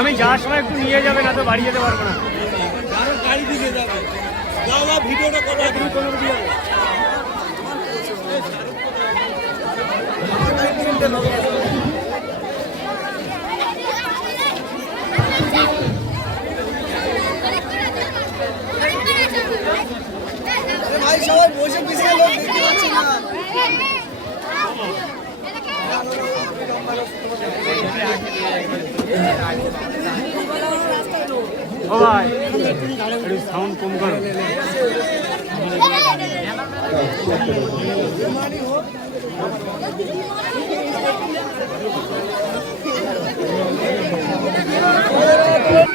আমি যাওয়ার সময় একটু নিয়ে যাবে, না তো বাড়ি যেতে পারবো না। গাড়ি দিয়ে যাবে, ভিডিওটা করা ভাই সবাই বসে পিছিয়ে লোক দেখতে পাচ্ছি না। ও ভাই একটু সাউন্ড কম করো।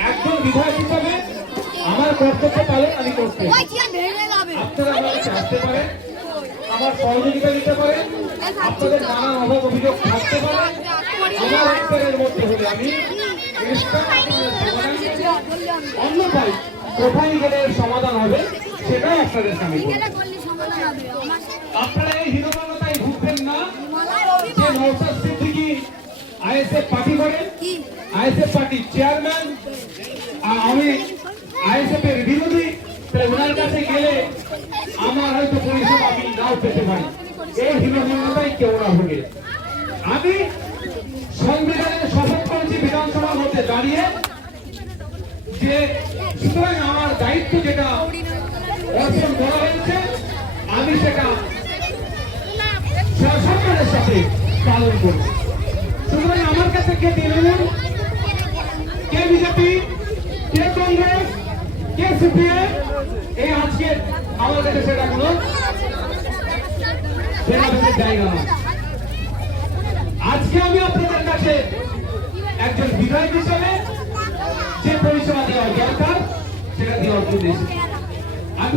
একজন বিধায়ক হিসাবে আমার কর্তব্য পালন আমি করতে, আপনারা আমার কাছে আসতে পারেন, আমার সহযোগিতা দিতে পারেন, আপনাদের নানান অভাব অভিযোগ থাকতে পারে, আমার অধিকারের মধ্যে হলে আমি অন্যথায় কোথায় গেলে সমাধান হবে সেটাই আপনাদের সামনে বলবো। আপনারা এই হীনমান্যতায় ভুগবেন না যে নওশাদ সিদ্দিকী আইএসএফ পার্টি করেন, আইএসএফ পার্টির চেয়ারম্যান, আর আমি আইএসএফ এর বিরোধী, তাহলে ওনার কাছে গেলে আমার হয়তো পরিষেবা আমি নাও পেতে পারি। এই হীনমান্যতায় কেউ না ভোগে। আমি সংবিধানের শপথ করেছি বিধানসভার মধ্যে দাঁড়িয়ে যে সুতরাং আমার দায়িত্ব যেটা অর্পণ করা হয়েছে আমি সেটা সম্মানের সাথে পালন করব। সুতরাং আমার কাছে কে তৃণমূল, কে বিজেপি, কে কংগ্রেস, কে সিপিএম, এই আজকে আমার কাছে সেটা কোনো জায়গা না। আজকে আমি আপনাদের কাছে একজন বিধায়ক হিসেবে যে পরিষেবা দেওয়ার দরকার সেটা দেওয়ার জন্য